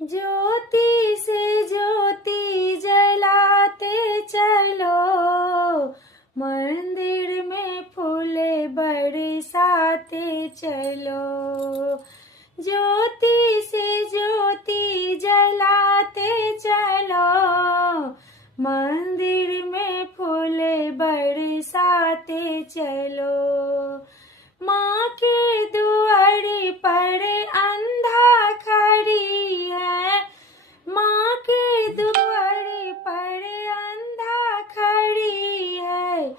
ज्योति से ज्योति जलाते चलो, मंदिर में फूले बरसाते चलो। ज्योति से ज्योति जलाते चलो, मंदिर में फूले बरसाते चलो। माँ के दुआरे पर अंधा खड़ी है, माँ के दुआरे पर अंधा खड़ी है।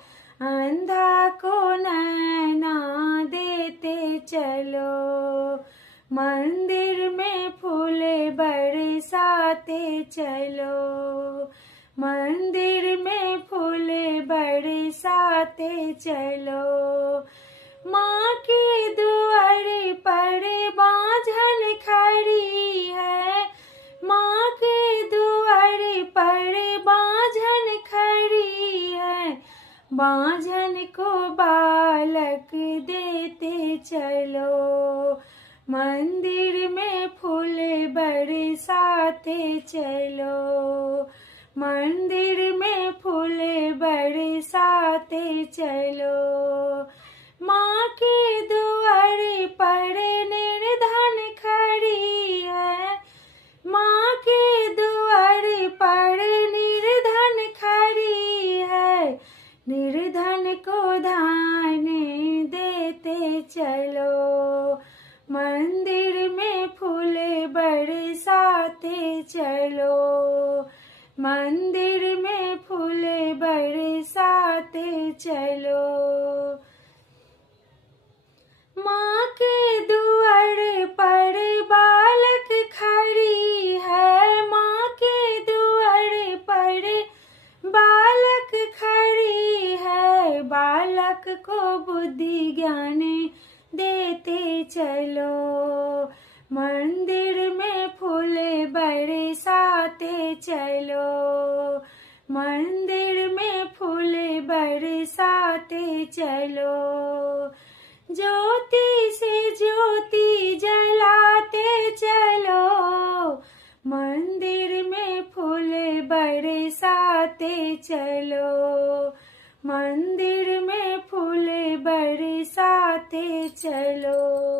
अंधा को नैना देते चलो, मंदिर में फूले बरसाते चलो। मंदिर में फूले बरसाते चलो। माँ के दुआरे पर बांझन खड़ी है, माँ के दुआरे पर बांझन खड़ी है। बांझन को बालक देते चलो, मंदिर में फूले बरसाते चलो। मंदिर में फूले बरसाते चलो। माँ के दुआरे पर निर्धन खड़ी है, माँ के दुआरे पर निर्धन खड़ी है। निर्धन को दान देते चलो, मंदिर में फूले बरसाते चलो। मंदिर में फूले बरसाते चलो। माँ के दुआरे पर बालक खड़ी है, माँ के दुआरे पर बालक खड़ी है। बालक को बुद्धि ज्ञान देते चलो, मंदिर में फूले बरसाते चलो। मंदिर में फूले बरसाते चलो। ज्योति से ज्योति जलाते चलो, मंदिर में फूले बरसाते चलो। मंदिर में फूले बरसाते चलो।